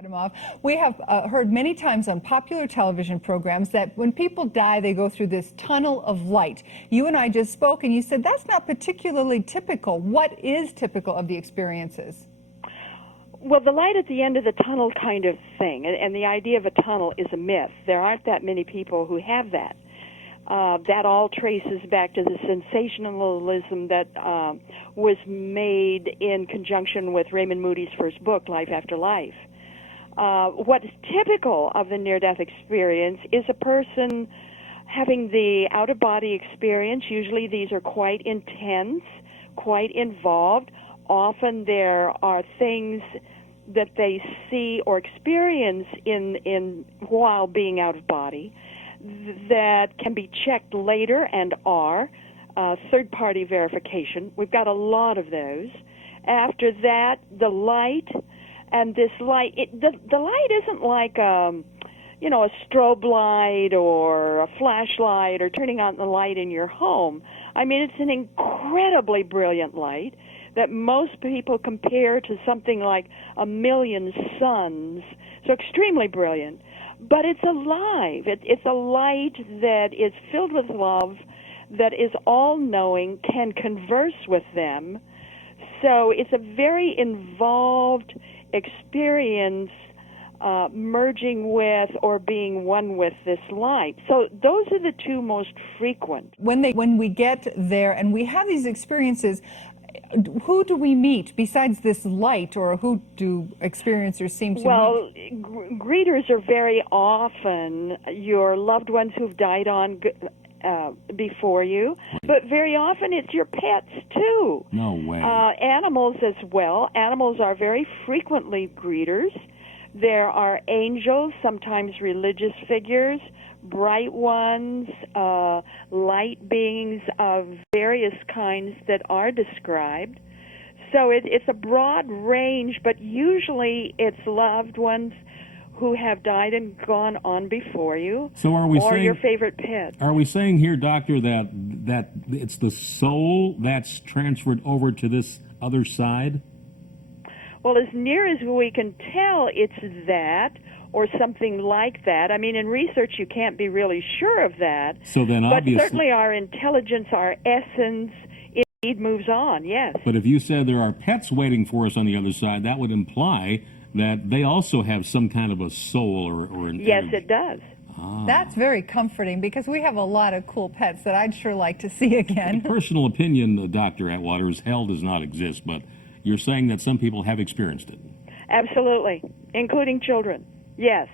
Adamov. We have heard many times on popular television programs that when people die, they go through this tunnel of light. You and I just spoke, and you said that's not particularly typical. What is typical of the experiences? Well, the light at the end of the tunnel kind of thing, and the idea of a tunnel is a myth. There aren't that many people who have that. That all traces back to the sensationalism that was made in conjunction with Raymond Moody's first book, Life After Life. What is typical of the near-death experience is a person having the out-of-body experience. Usually these are quite intense, quite involved. Often there are things that they see or experience in while being out of body that can be checked later and are third-party verification. We've got a lot of those. After that, the light, and this light, the light isn't like a strobe light or a flashlight or turning on the light in your home. I mean, it's an incredibly brilliant light that most people compare to something like a million suns, so extremely brilliant. But it's alive. It's a light that is filled with love, that is all-knowing, can converse with them. So it's a very involved experience merging with or being one with this light. So those are the two most frequent. When we get there and we have these experiences, who do we meet besides this light, or who do experiencers seem to meet? Well, greeters are very often your loved ones who've died on before you, but very often it's your pets too. No way. Animals as well. Animals are very frequently greeters. There are angels, sometimes religious figures, bright ones, light beings of various kinds that are described. So it's a broad range, but usually it's loved ones who have died and gone on before you, so are we or saying, your favorite pet. Are we saying here, Doctor, that it's the soul that's transferred over to this other side? Well, as near as we can tell, it's that, or something like that. I mean, in research, you can't be really sure of that. So then obviously, but certainly our intelligence, our essence, indeed moves on, yes. But if you said there are pets waiting for us on the other side, that would imply that they also have some kind of a soul or an Yes, energy. it does. That's very comforting, because we have a lot of cool pets that I'd sure like to see again. Personal opinion, Dr. Atwater, is hell does not exist, but you're saying that some people have experienced it. Absolutely, including children, yes.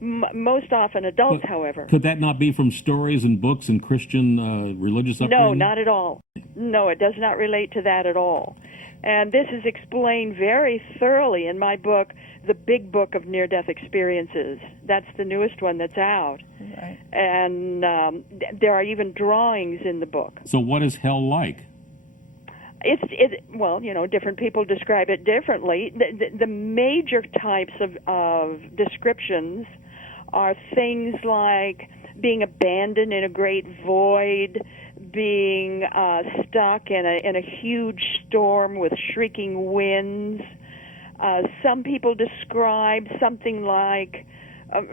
Most often adults, however. Could that not be from stories and books and Christian religious upbringing? No, not at all. No, it does not relate to that at all. And this is explained very thoroughly in my book, The Big Book of Near-Death Experiences. That's the newest one that's out. Right. And there are even drawings in the book. So what is hell like? Well, different people describe it differently. The major types of descriptions are things like being abandoned in a great void, being stuck in a huge storm with shrieking winds. Some people describe something like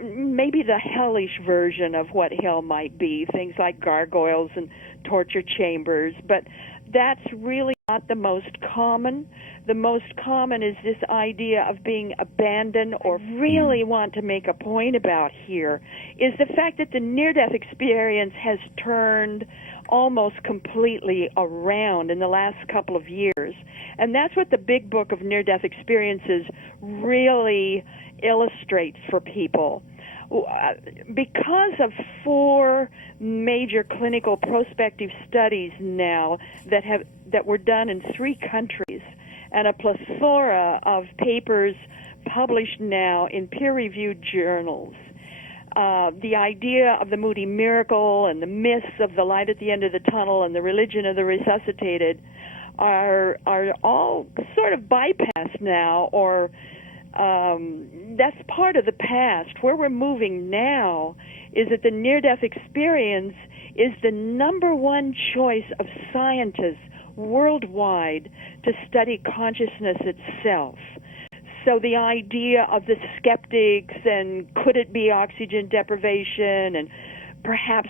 maybe the hellish version of what hell might be, things like gargoyles and torture chambers, but that's really not the most common. The most common is this idea of being abandoned, or really want to make a point about here is the fact that the near-death experience has turned almost completely around in the last couple of years. And that's what the Big Book of Near-Death Experiences really illustrates for people. Because of 4 major clinical prospective studies now that were done in 3 countries, and a plethora of papers published now in peer-reviewed journals, the idea of the Moody miracle and the myths of the light at the end of the tunnel and the religion of the resuscitated are all sort of bypassed now, or that's part of the past. Where we're moving now is that the near-death experience is the #1 choice of scientists worldwide to study consciousness itself. So the idea of the skeptics and could it be oxygen deprivation and perhaps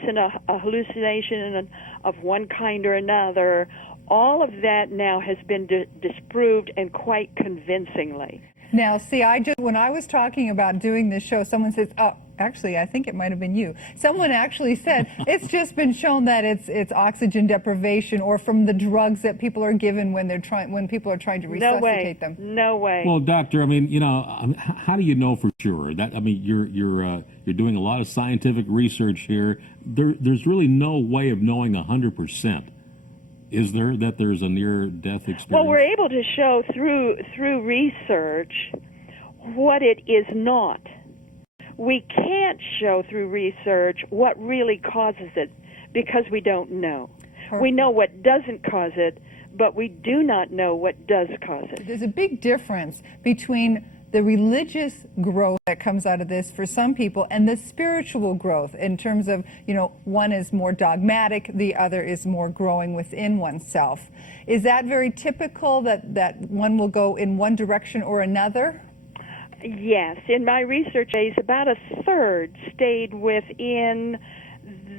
a hallucination of one kind or another, all of that now has been disproved, and quite convincingly. Now, see, when I was talking about doing this show, someone says, oh, actually, I think it might have been you. Someone actually said, it's just been shown that it's oxygen deprivation or from the drugs that people are given when people are trying to resuscitate them. No way. Well, doctor, I mean, how do you know for sure? That, I mean, you're doing a lot of scientific research here. There's really no way of knowing 100%. Is there, that there's a near-death experience? Well, we're able to show through research what it is not. We can't show through research what really causes it because we don't know. We know what doesn't cause it, but we do not know what does cause it. There's a big difference between the religious growth that comes out of this for some people and the spiritual growth in terms of, one is more dogmatic, the other is more growing within oneself. Is that very typical that one will go in one direction or another? Yes. In my research days, about a third stayed within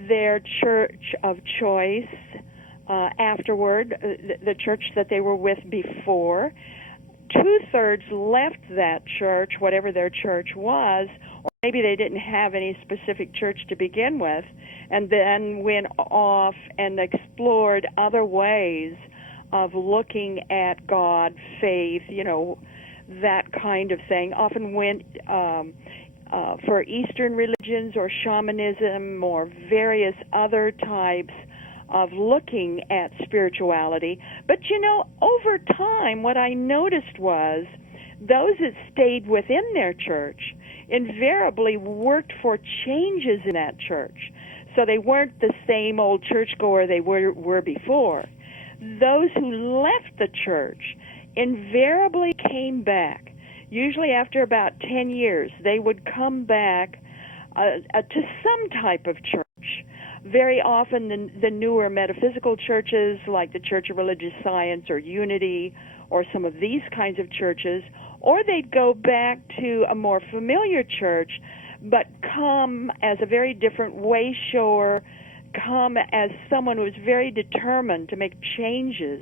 their church of choice afterward, the church that they were with before. 2/3 left that church, whatever their church was, or maybe they didn't have any specific church to begin with, and then went off and explored other ways of looking at God, faith, that kind of thing. Often went for Eastern religions or shamanism or various other types of looking at spirituality. But over time, what I noticed was those that stayed within their church invariably worked for changes in that church. So they weren't the same old churchgoer they were before. Those who left the church invariably came back. Usually after about 10 years, they would come back to some type of church. Very often the newer metaphysical churches like the Church of Religious Science or Unity or some of these kinds of churches, or they'd go back to a more familiar church but come as a very different way-shower, come as someone who was very determined to make changes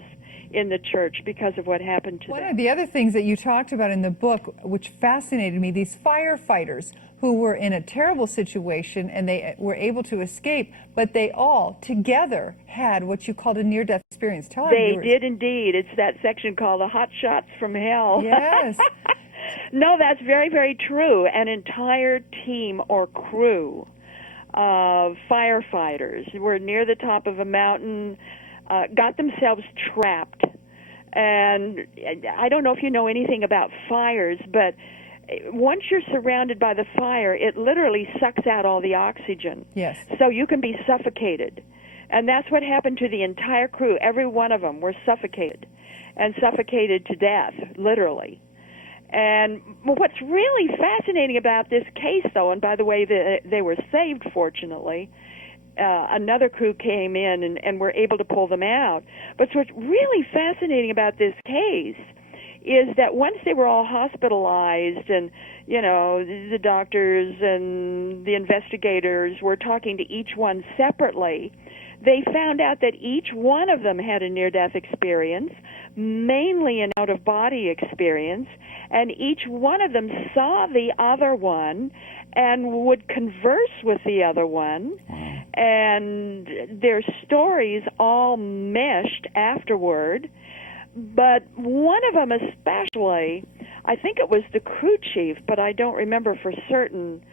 in the church because of what happened to them. One of the other things that you talked about in the book, which fascinated me, these firefighters who were in a terrible situation and they were able to escape, but they all together had what you called a near-death experience. Tell our viewers. They did indeed. It's that section called the Hot Shots from Hell. Yes. No, that's very, very true. An entire team or crew of firefighters were near the top of a mountain, got themselves trapped. And I don't know if you know anything about fires, but once you're surrounded by the fire, it literally sucks out all the oxygen. Yes. So you can be suffocated. And that's what happened to the entire crew. Every one of them were suffocated, and suffocated to death, literally. And what's really fascinating about this case, though, and by the way, they were saved, fortunately. Another crew came in and were able to pull them out. But what's really fascinating about this case is that once they were all hospitalized and, the doctors and the investigators were talking to each one separately, they found out that each one of them had a near-death experience, mainly an out-of-body experience, and each one of them saw the other one and would converse with the other one, and their stories all meshed afterward. But one of them especially, I think it was the crew chief, but I don't remember for certain,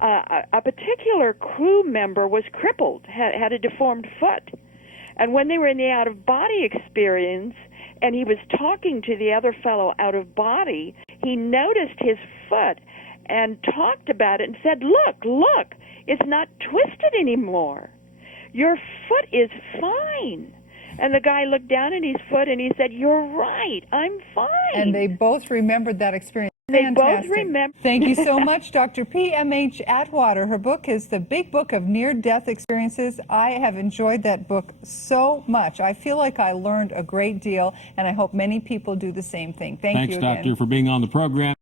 a particular crew member was crippled, had a deformed foot. And when they were in the out-of-body experience, and he was talking to the other fellow out of body, he noticed his foot and talked about it and said, look, it's not twisted anymore. Your foot is fine. And the guy looked down at his foot and he said, you're right, I'm fine. And they both remembered that experience. They Fantastic. both remember. Thank you so much, Dr. PMH Atwater. Her book is The Big Book of Near-Death Experiences. I have enjoyed that book so much. I feel like I learned a great deal, and I hope many people do the same thing. Thank you again. Thanks, Doctor, for being on the program.